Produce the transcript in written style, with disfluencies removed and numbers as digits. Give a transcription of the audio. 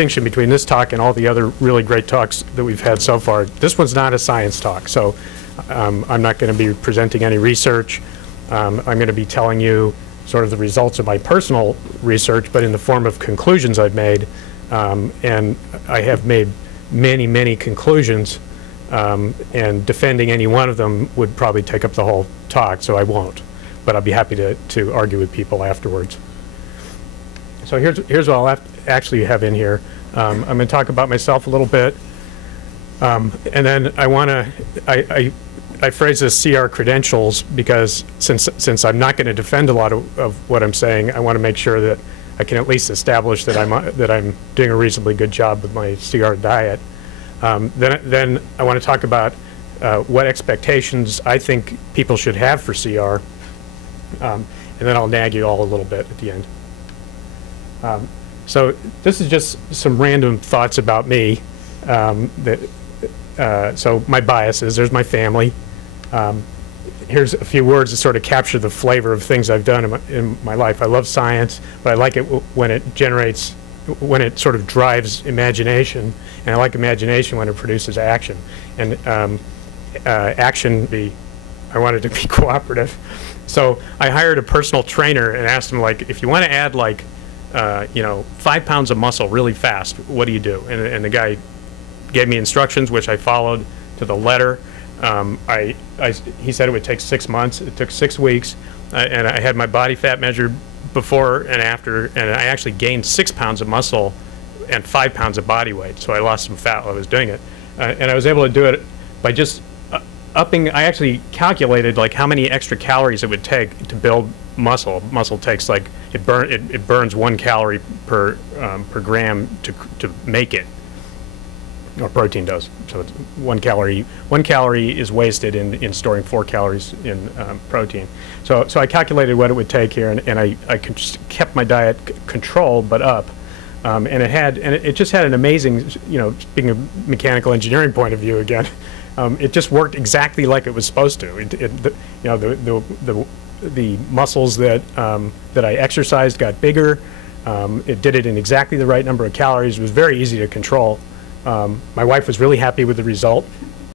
distinction between this talk and all the other really great talks that we've had so far. This one's not a science talk, so I'm not going to be presenting any research. I'm going to be telling you sort of the results of my personal research, but in the form of conclusions I've made. And I have made many, many conclusions, and defending any one of them would probably take up the whole talk, so I won't. But I'll be happy to argue with people afterwards. So here's what I'll actually have in here. I'm going to talk about myself a little bit, and then I phrase this CR credentials because since I'm not going to defend a lot of what I'm saying, I want to make sure that I can at least establish that I'm doing a reasonably good job with my CR diet. Then I want to talk about what expectations I think people should have for CR, and then I'll nag you all a little bit at the end. So this is just some random thoughts about me. So my biases, there's my family. Here's a few words that sort of capture the flavor of things I've done in my life. I love science, but I like it when it generates, when it sort of drives imagination, and I like imagination when it produces action. And action, I wanted to be cooperative. So I hired a personal trainer and asked him, like, if you want to add, like, 5 pounds of muscle really fast, what do you do? And the guy gave me instructions, which I followed to the letter. He said it would take 6 months. It took 6 weeks, and I had my body fat measured before and after, and I actually gained 6 pounds of muscle and 5 pounds of body weight. So I lost some fat while I was doing it, and I was able to do it by just upping. I actually calculated like how many extra calories it would take to build muscle. Muscle takes like it burns 1 calorie per gram to make it. Or protein does. So it's 1 calorie. 1 calorie is wasted in storing 4 calories in protein. So I calculated what it would take here, and I kept my diet controlled but up, and it just had an amazing, speaking of mechanical engineering point of view again, it just worked exactly like it was supposed to. The muscles that I exercised got bigger. It did it in exactly the right number of calories. It was very easy to control. My wife was really happy with the result.